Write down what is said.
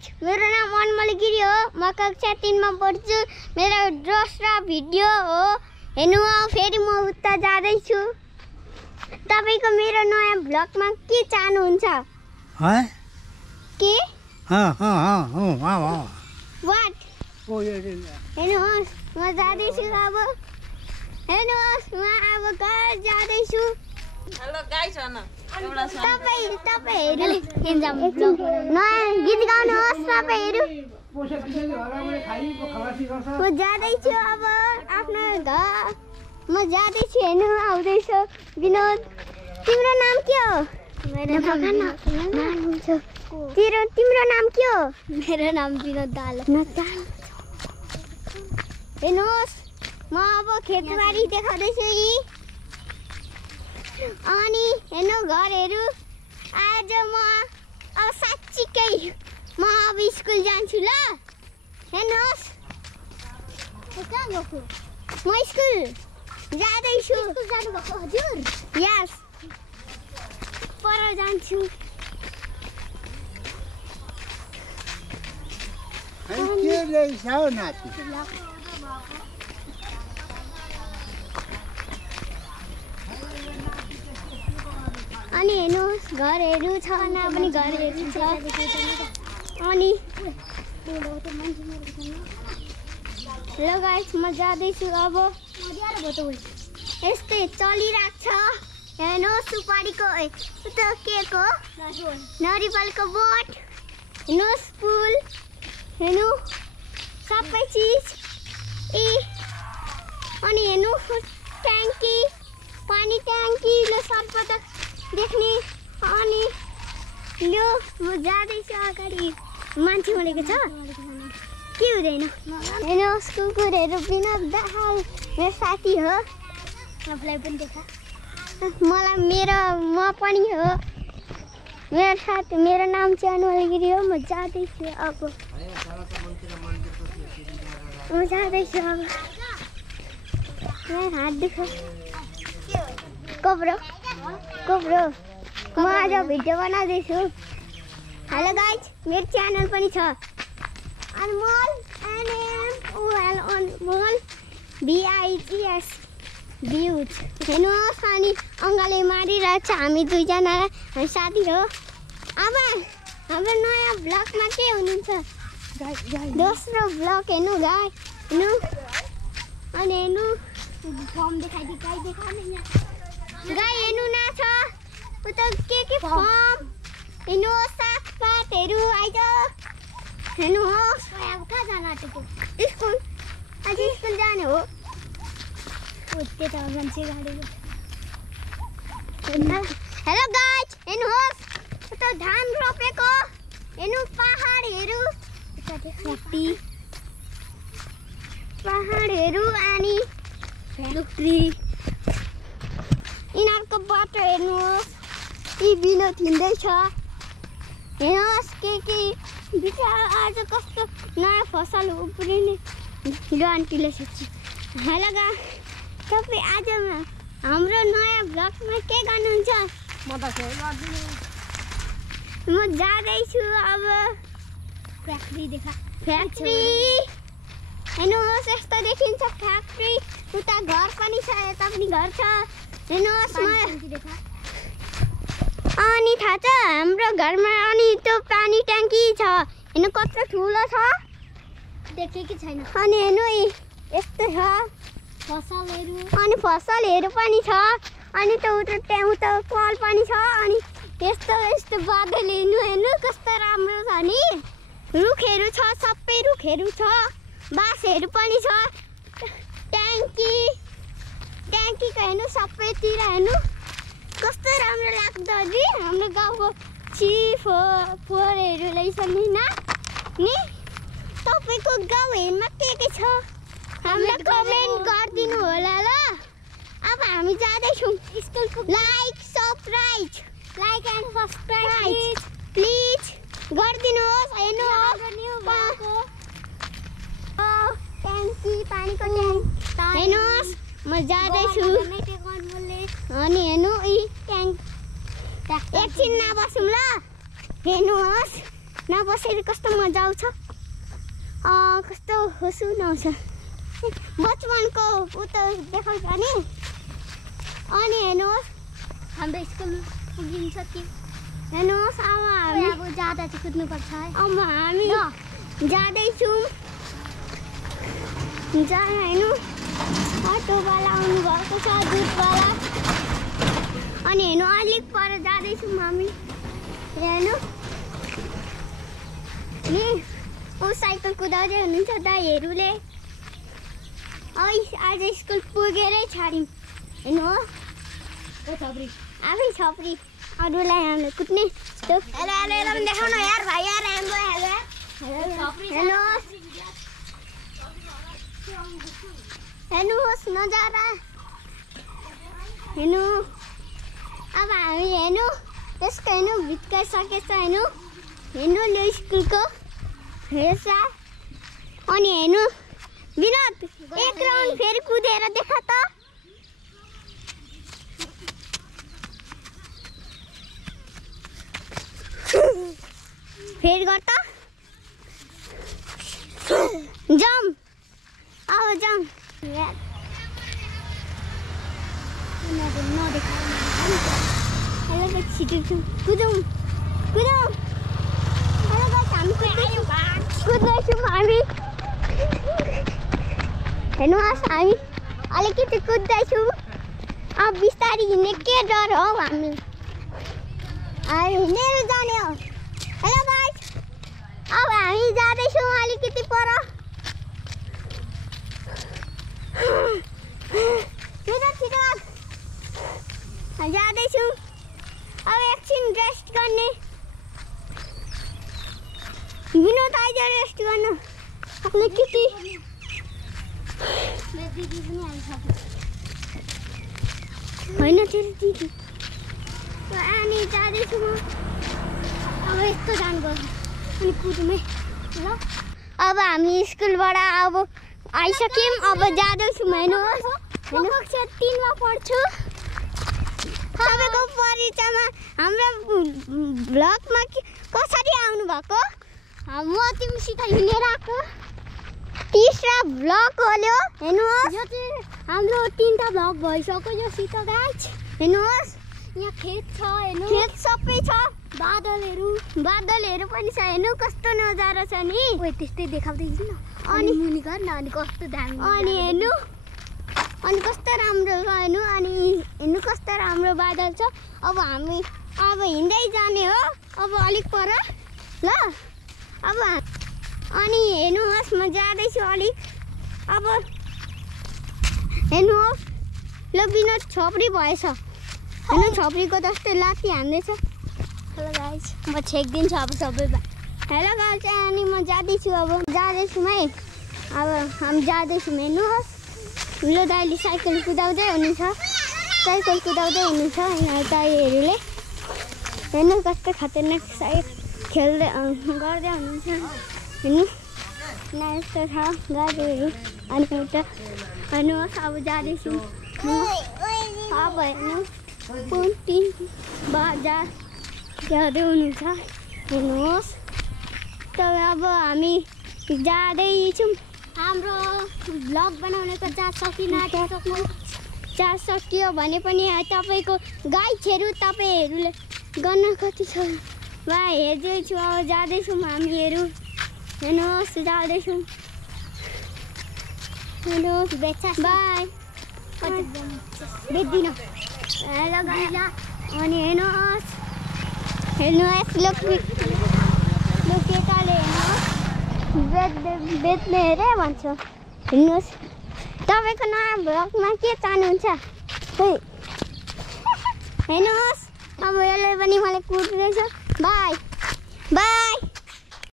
guys मेरो नाम अनमल गिरी हो म कक्षा 3 मा पढ्छु मेरो दोस्रो भिडियो हो हेर्नु फेरि म उता जाँदै छु तपाईको मेरो नयाँ भ्लगमा के चाहनुहुन्छ के व्हाट हेर्नुहोस् म जाँदै छु अब हेर्नुहोस् म अब घर जाँदै छु हेलो गाइस तपाईहरु नयाँ गीत गाउनुहोस् तपाईहरु म जाँदै छु अब आफ्नो घर म जाँदै छु हेर्नु आउँदैछ विनोद तिम्रो नाम के हो मेरो नाम तिम्रो नाम के हो मेरो नाम विनोद दाल हेर्नुहोस् म अब खेतबारी देखाउँदै छु अनि हेर्नु घरहरु आज म अब साच्चीकै म अब स्कुल जान्छु ल हेर्नुहोस् कहाँ गएको म स्कुल जाँदै छु स्कुल जानु भएको हजुर यस पर जान्छु के ल्याइछौ नाति अनि हेर्नुहोस् घरहरु छ ना पनि घरहरु छ अनि हेलो गाइस म जाँदैछु अब यस्तै चलिरहेको छ हेर्नुहोस् सुपारीको केको नरिवलको बोट हेर्नुहोस् पुल हेर्नु सबै चिज अनि हेर्नु ट्याङ्की पानी ट्याङ्की ल सबै त देख्ने अनि लो म जाँदैछु अगाडि मान्छे मरेको छ के हुँदैन हेर्नुहोस् कुकुरहरू विनोद दाहाल मेरो साथी हो आफूलाई पनि देखा म पनि हो मेरो साथी मेरो नाम चाहिँ अनमल गिरी हो म जाँदैछु अब हात दुख्यो कोब्रो म आज भिडियो बनाउँदैछु हेलो गाइज मेरो च्यानल पनि छ अनमोल अनमोल VIGS भ्युज हेर्नुहोस् अनि अङ्गाले मारिरहेको छ हामी दुईजना हामी साथी हो अब हाम्रो नयाँ भ्लगमा के हुनुहुन्छ दोस्रो भ्लग हेर्नु गाई हेर्नु अनि हेर्नु फर्म देखाइदिए गाई हेर्नु न छ उता के फर्म हेर्नुहोस् सागपातहरू आइज हेर्नुहोस् अब कहाँ जान आँटेको स्कुल आज स्कुल जाने हो त्यता मान्छे गाडीको हेलो गाइज हेर्नुहोस् उता धान रोपेको हेर्नु पहाडहरू पहाडहरू अनि फ्याक्ट्री यिनीहरूको बाटो हेर्नुहोस् यी विनोद हिँड्दैछ हेर्नुहोस् के बिचरा आज कस्तो नयाँ फसल उब्रिने हिरो आन्टीले सोध्छु हेलो तपाईँ आज हाम्रो नयाँ भ्लगमा के गर्नुहुन्छ म जाँदैछु अब फ्याक्ट्री हेर्नुहोस् यस्तो देखिन्छ फ्याक्ट्री उता घर पनि छ यता पनि घर छ हेर्नुहोस् अनि थाहा छ हाम्रो घरमा अनि त्यो पानी ट्याङ्की छ हेर्नु कत्रो ठुलो छ देखेको छैन अनि हेर्नु यस्तो छ अनि फसलहरू पनि छ अनि त्यो उता कल पनि छ अनि यस्तो बादल हेर्नु कस्तो राम्रो छ नि रुखहरू छ सबै रुखहरू छ बाँसहरू पनि छ ट्याङ्कीको हेर्नु सबैतिर हेर्नु कस्तो राम्रो लाग्दो नि हाम्रो गाउँको चिफ फोहोरहरू ल्याइसक्नु नि तपाईँको गाउँहरूमा के छ हामीलाई कमेन्ट गरिदिनु होला ल अब हामी जाँदैछौँ स्कुलको लाइक एन्ड सब्सक्राइब प्लिज गरिदिनुहोस् ट्याङ्की पानीको ट्याङ्क हेर्नुहोस् म जाँदैछु अनि हेर्नु एकछिन नबसौँ ल हेर्नुहोस् नबसेर कस्तो मजा आउँछ कस्तो सुन आउँछ बचपनको ऊ त देखाउँछ नि अनि हेर्नुहोस् हाम्रो स्कुल पुगिन्छ कि हेर्नुहोस् अब हामी अब जाँदा चाहिँ कुद्नुपर्छ है अब हामी जाँदैछौँ हेर्नु अटोवाला आउनुभएको छ दुधवाला अनि हेर्नु अलिक पर जाँदैछौँ हामी हेर्नु नि ऊ साइकल कुदाउँदै हुनुहुन्छ दाइहरूले आज स्कुल पुगेरै छाड्यौँ हेर्नु हो आफै छपरी अरूलाई हामीले कुद्ने देखाउन यार भाइ यार हेर्नुहोस् नजारा हेर्नु अब हामी हेर्नु त्यसको हेर्नु भित्काइसकेछ हेर्नु यो स्कुलको हेर्छ अनि हेर्नु विनोद एक राउन्ड फेरि कुदेर देखा त फेरि गर त जम्प अब जम्प छिटो कुदौँ कुद्दैछौँ हामी हेर्नुहोस् हामी अलिकति कुद्दैछौँ अब बिस्तारै हिँड्ने के डर हो हामी हिँडेर जाने हो हेलो गाइस अब हामी जाँदैछौँ अलिकति पर छिटो जाँदैछौँ अब एकछिन रेस्ट गर्ने विनोद आइज रेस्ट गर्न अलिकति होइन तेरो दिदी अनि जाँदैछु म अब यस्तो जानुपर्छ अनि कुदौँ ल अब हामी स्कुलबाट अब आइसक्यौँ अब जाँदैछौँ हेर्नुहोस् कक्षा 3 मा पढ्छु तपाईँको परिचयमा हाम्रो भ्लगमा कसरी आउनु भएको म तिमीसित हिँडेर आएको 3रा भ्लग हो हेर्नुहोस् यो चाहिँ हाम्रो 3टा भ्लग भइसक्यो यो सित गाइस हेर्नुहोस् यहाँ खेत छ हेर्नु खेत सबै छ बादलहरू पनि छ हेर्नु कस्तो नजारा छ नि ओइ त्यस्तै देखाउँदै न अनि मुनि गर्न अनि कस्तो दामी अनि हेर्नु अनि कस्तो राम्रो छ हेर्नु अनि हेर्नु कस्तो राम्रो बादल छ अब हामी अब हिँड्दै जाने हो अब अलिक पर ल अब अनि हेर्नुहोस् म जाँदैछु अलिक अब हेर्नुहोस् ल विनोद छपरी भएछ हेर्नु छपरीको जस्तै लात्ती हान्दैछ हेलो गाइस म छेक्दिन्छु अब सबैलाई हेलो गाइस अनि म जाँदैछु अब जाँदैछु है अब हामी जाँदैछौँ हेर्नुहोस् ल दाइले साइकल कुदाउँदै हुनुहुन्छ यहाँ दाइहरूले हेर्नु कस्तो खतरनाक खेल्दै गर्दै हुनुहुन्छ हेर्नु न यस्तो छ गाडीहरू अनि एउटा हेर्नुहोस् अब जाँदैछु अब हेर्नु पुन्टी बजार जाँदै हुनुहुन्छ हेर्नुहोस् तर अब हामी जाँदैछौँ हाम्रो भ्लग बनाउनेको चार्ज सकियो भने पनि तपाईँको गाइडहरू तपाईँहरूले गर्न कति छ वा हेर्दैछु अब जाँदैछौँ हामीहरू हेर्नुहोस् जाँदैछौँ हेर्नुहोस् बाई बेच्दिनँ हेलो गाइस अनि हेर्नुहोस् लोकेकाले हेर्नुहोस् बेच्ने अरे भन्छ हेर्नुहोस् तपाईँको नयाँ भ्लगमा के चाहनुहुन्छ हेर्नुहोस् अब यसले पनि मलाई कुट्दैछ बाई